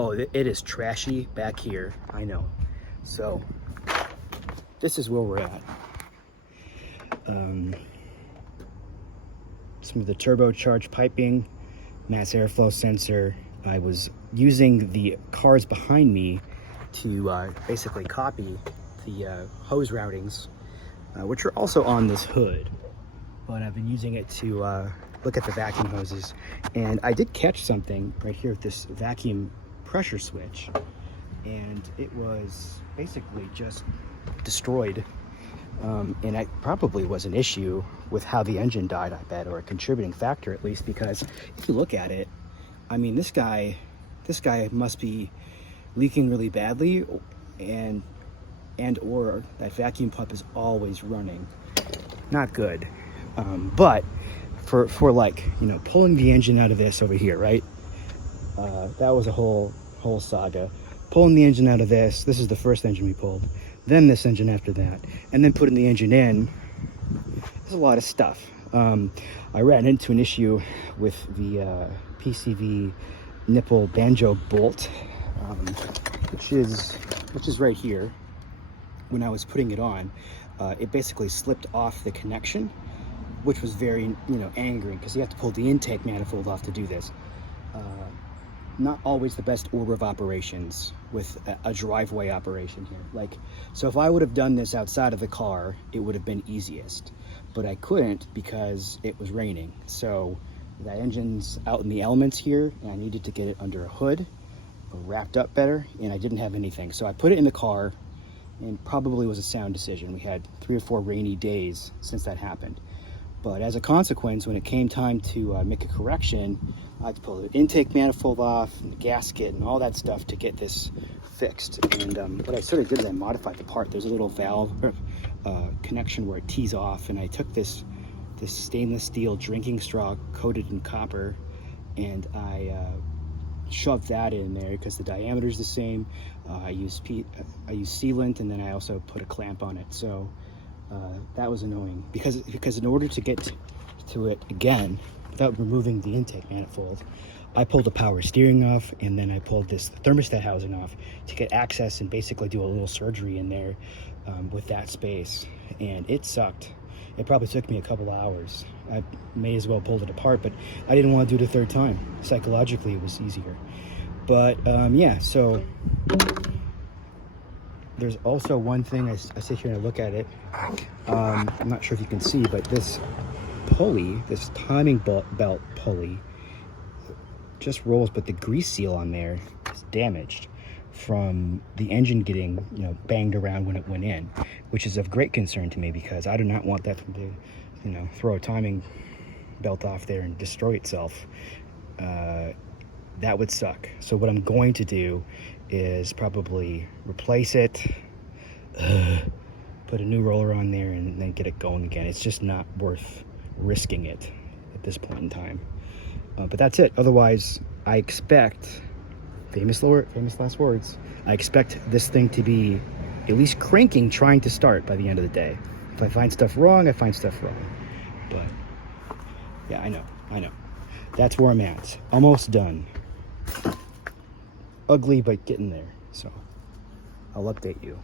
Oh, it is trashy back here, I know. So this is where we're at. Some of the turbocharged piping, mass airflow sensor. I was using the cars behind me to basically copy the hose routings, which are also on this hood, but I've been using it to look at the vacuum hoses. And I did catch something right here with this vacuum pressure switch, and it was basically just destroyed. And it probably was an issue with how the engine died, I bet, or a contributing factor at least, because if you look at it, I mean, this guy must be leaking really badly, and or that vacuum pump is always running. Not good. But for like, you know, pulling the engine out of this over here, right? That was a whole saga. Pulling the engine out of this is the first engine we pulled, then this engine after that, and then putting the engine in. There's a lot of stuff. I ran into an issue with the PCV nipple banjo bolt, which is right here. When I was putting it on, it basically slipped off the connection, which was very, you know, angering, because you have to pull the intake manifold off to do this. Not always the best order of operations with a driveway operation here. Like, so if I would have done this outside of the car, it would have been easiest, but I couldn't because it was raining. So that engine's out in the elements here, and I needed to get it under a hood or wrapped up better, and I didn't have anything. So I put it in the car, and probably was a sound decision. We had 3 or 4 rainy days since that happened. But as a consequence, when it came time to make a correction, I had to pull the intake manifold off, and the gasket, and all that stuff to get this fixed. And what I sort of did is I modified the part. There's a little valve connection where it tees off, and I took this stainless steel drinking straw coated in copper, and I shoved that in there because the diameter is the same. I used sealant, and then I also put a clamp on it. So that was annoying because in order to get to it again without removing the intake manifold, I pulled the power steering off, and then I pulled this thermostat housing off to get access and basically do a little surgery in there with that space, and it sucked. It probably took me a couple hours. I may as well pulled it apart, but I didn't want to do it a third time. Psychologically, it was easier. But yeah, so there's also one thing, I sit here and I look at it. I'm not sure if you can see, but this pulley, this timing belt pulley, just rolls, but the grease seal on there is damaged from the engine getting, you know, banged around when it went in, which is of great concern to me because I do not want that to, you know, throw a timing belt off there and destroy itself. That would suck. So what I'm going to do is probably replace it, put a new roller on there, and then get it going again. It's just not worth risking it at this point in time. But that's it. Otherwise, I expect, famous last words, I expect this thing to be at least cranking, trying to start by the end of the day. If I find stuff wrong, I find stuff wrong. But yeah, I know. That's where I'm at. Almost done. Ugly, but getting there. So I'll update you.